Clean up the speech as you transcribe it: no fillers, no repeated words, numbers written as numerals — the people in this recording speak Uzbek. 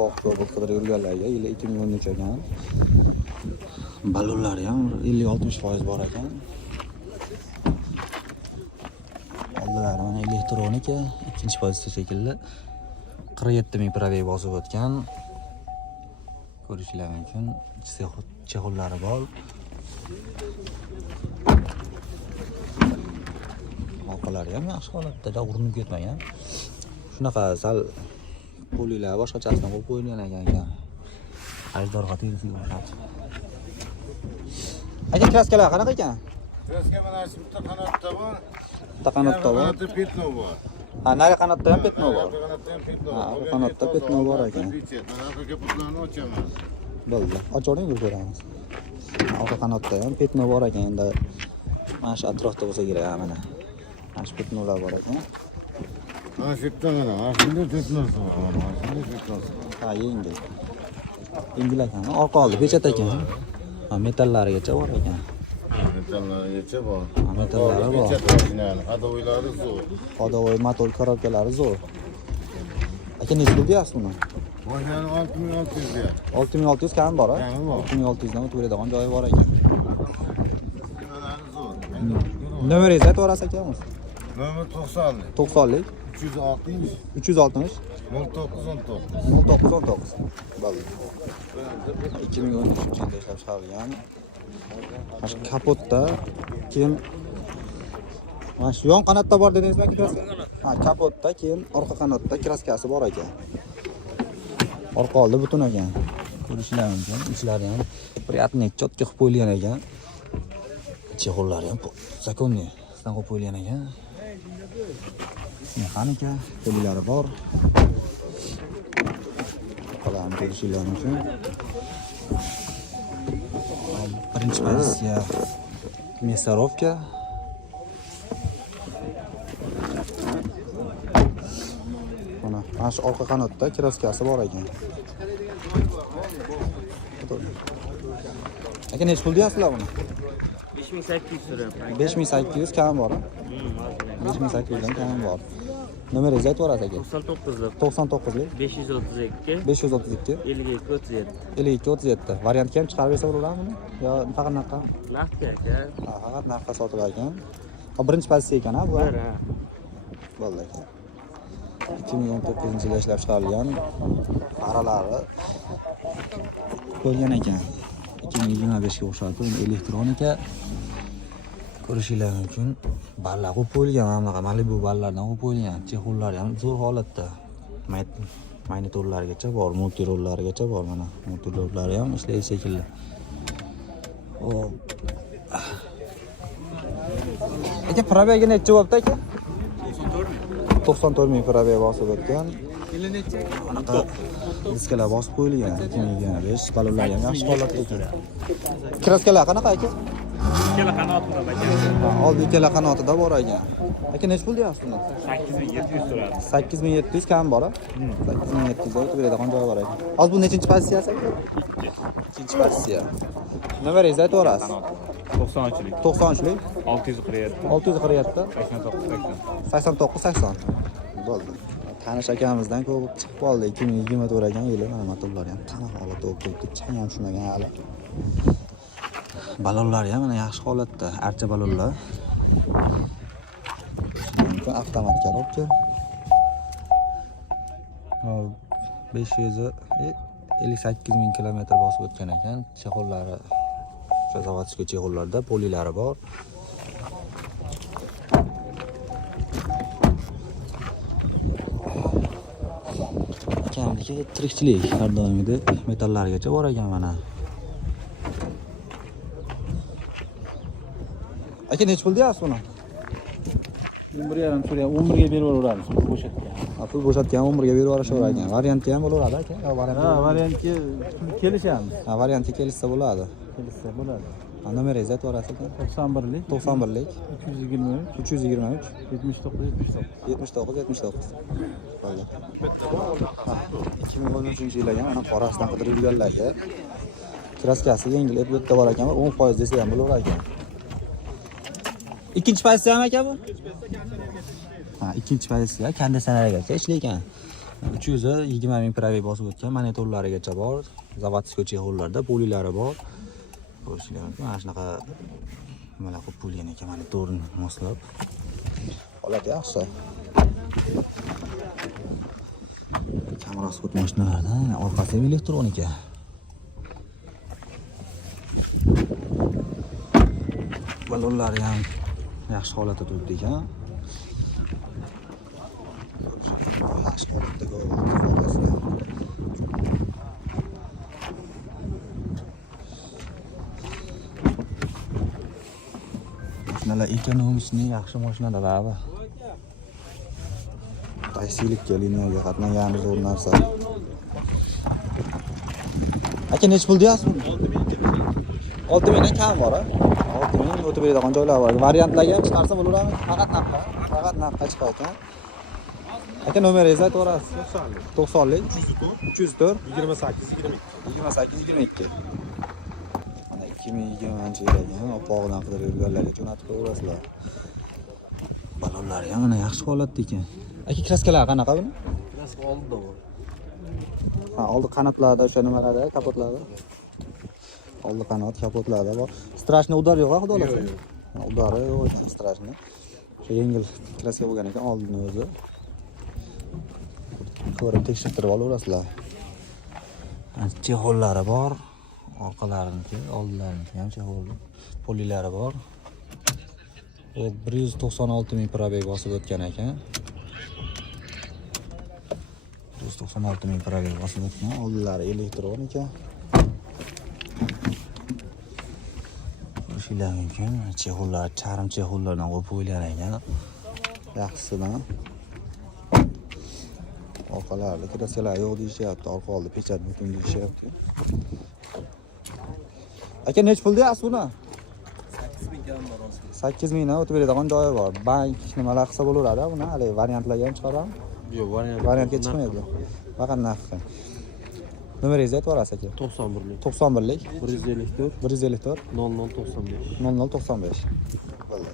Qoq ko'p qidirib yurganlarga yili 2013 ekan. Balonlari ham 50-60% bor ekan. Oldilari mana elektronika, ikkinchi pozitsiya shekilli 47 ming probey bosib o'tgan. Ko'rishingiz mumkin. Chexollari bor. Orqalari ham yaxshi holatda, urinib ketmagan. Shunaqa sal polilar boshqachasidan qo'yib qo'yilgan ekan. Ajdorga terisiga o'xshab. Aka kraskalar qanaqa ekan? Kraska mana shu bitta qanotda bor. Bitta qanotda bor. Petno bor. Ha, nari qanotda ham petno bor. Qanotda ham petno. Ha, bu qanotda petno bor ekan. Mana bu kaputlarni ochaman. Bo'ldi. Oching, ko'ramiz. Orqa qanotda ham petno bor ekan. Endi mana shu atrofda bo'lsa kerak mana. Mana shu petnolar bor ekan. Mana shu yerda mana, mana shunday petnosi bor. Mana shunday petnosi. Ha, yengil. Yengil ekan. Orqa oldi pechat ekan. Ha, metallarigacha bor ekan. Metallarigacha bor. Ha, metallari bor. Hadovoylari zo'r. Hadovoy motor korobkalari zo'r. Aka necha pul deyapsiz buni? Bo'lgani 6600 ga. 6600 kam bor, ha? 6600 dan o'tib beradigan joyi bor ekan. Metallari zo'r. Nomeringizni aytib yuborasiz akamiz? Nomer 90lik. 90lik 360 360 0919. 0919. Bo'ldi. 2013-yilda ishlab chiqarilgan. Mana shu kapotda keyin mana shu yon qanotda bor dedingizmi aka? Ha, kapotda keyin orqa qanotda kraskasi bor ekan. Orqa oldi butun ekan. Ko'rishingiz mumkin. Ichlari ham приятный, четко qilib qo'yilgan ekan. Chexollari ham zakonniy qilib qo'yilgan ekan. Mexanika, qo'llari bor. Qalam ko'rishingiz mumkin. Birinchi pozitsiya mesarovka. Mana shu orqa qanotda kraskasi bor ekan. Aka necha pul deyapsizlar buni? 5800 so'rayapman. 5800 kam bor. 5800 dan kam bor. Nomeringizni aytib yuborasiz aka? 99lik 532 532 52 37. Variantga ham chiqarib bersa bo'ladimi? Yo faqat narxga? Naqdga aka. Ha, faqat narxga sotilar ekan. Birinchi pozitsiya ekan, ha bu. Bo'ldi aka. 2019-yilda ishlab chiqarilgan faralari qo'yilgan ekan. 2025 ga o'xshatib elektronika ko'rishingiz mumkin. Ballar qo'yib qo'yilgan, mana Malibu ballardan qo'yib qo'yilgan. Chexollari ham zo'r holatda. Monitorlargacha bor, multirollargacha bor mana. Multirollari ham ishlaydi shekilli. Hop. Aka probega necha bo'libdi aka? 94 ming probega bosib o'tgan. Yili necha? Anaqa diskalar bosib qo'yilgan. 2025 balonlar ham yaxshi holatda ekan. Kraskalar qanaqa aka? Ikkala qanotida aka. Oldi ikkala qanotida bor ekan. Aka necha pul deyapsiz buni? 8700 so'radi. 8700 kam bor, ha? 8700 ga o'tib beradigan joyi bor ekan. Hozir bu nechinchi pozitsiyasi aka? Ikkinchi pozitsiya. Nomeringizni aytib yuborasiz? 93lik 93lik 647 647 89 80. Bo'ldi. Tanish akamizdan ko'p chiqib qoldi. 2024 ekan yili mana motorlar ham tana holatda bo'lib turibdi. Chang ham shunaqa hali. Balonlar ham mana yaxshi holatda, archa balonlar. Avtomat korobka. 558 ming kilometr bosib o'tgan ekan. Chexollari o'sha zavodskiy chexollarda polilari bor. Kamligi tirikchilik har doimgidek metallarigacha bor ekan mana. Aka necha pul deyapsiz buni? 11.5 so'rayapman. 11 ga berib yuboramiz. Bo'shatgan. Pul bo'shatgan 11 ga berib yuborishaver ekan. Variantga ham bo'laveradi aka? Ha, variantga kelishamiz. Ha, variantga kelishsa bo'ladi. Kelishsa bo'ladi. Nomeringizni aytib yuborasiz aka? 91lik 91lik 323 323 79 79. Bo'ldi. 2013-yilga mana qorasidan qidirib yurganlarga kraskasi yengil bu yerda bor ekan, 10% desa ham bo'lar ekan. Ikkinchi pozitsiyami aka bu? Ha, ikkinchi pozitsiya konditsionergacha ishlaykan. 320 ming probeg bosib o'tgan, monitorlarigacha bor, zavodskiy chexollarda, polilari bor. Ko'rishinglar mumkin, mana shunaqa nimalar qilib bo'lgan ekan, monitorni moslab. Holat yaxshi. Kamerasi xuddi mashinalardan, orqasi elektronika. Balonlari ham yaxshi holatda turibdi ekan. Yaxshi holatda ko'ryapsizlar. Mashinalar ekonomishni yaxshi mashinalar abi. Taksilikka, liniyaga qatnagan zo'r narsa. Aka nech pul deyapsiz? 6 mingdan kam bor-a? 6 ming o'tib beradigan joylar bor. Variantlarga ham chiqarsa bo'laveradi. Faqat narxga chiqadi ekan. Aka nomeringizni aytib o'rasiz. 90lik 304 28 22. Mana 2020-yildan opog'idan qidirib yurganlarga jo'natib qo'yaverasizlar. Balonlari ham mana yaxshi holatda ekan. Aka kraskalar qanaqa buni? Kraska oldida bor. Ha, oldi qanotlarda o'sha nimalarda, kapotlarda. Oldi qanot, kapotlarda bor. Strashni udar yo'q-a, xudo xolasa. Udari yo'q ekan strashni. O'sha yengil kraska bo'lgan ekan oldini o'zi. Ko'rib tekshirtirib olaverasizlar. Chexollari bor. Orqalariniki, oldilariniki ham chexol. Polilari bor. 196 ming probeg bosib o'tgan ekan. 196 ming probeg bosib o'tgan. Oldilari elektronika. Ko'rishinglar mumkin. Chexollar, charm chexollardan qo'yib qo'yilgan ekan. Yaxshisidan. Orqalarida kraskalar yo'q deyishyapti. Orqa oldi pechat butun deyishyapti. Aka nech pul deyapsiz buni? 8 ming kam bor hozir. 8 mingdan o'tib beradigan joyi bor. Bank nimalar qilsa bo'laveradi buni. Hali variantlarga ham chiqaramiz. Yo'q, Variantga chiqmaydi. Faqat narxi. Nomeringizni aytib o'rasiz aka. 91lik. 91lik 154 154 0095. 0095. Bo'ldi.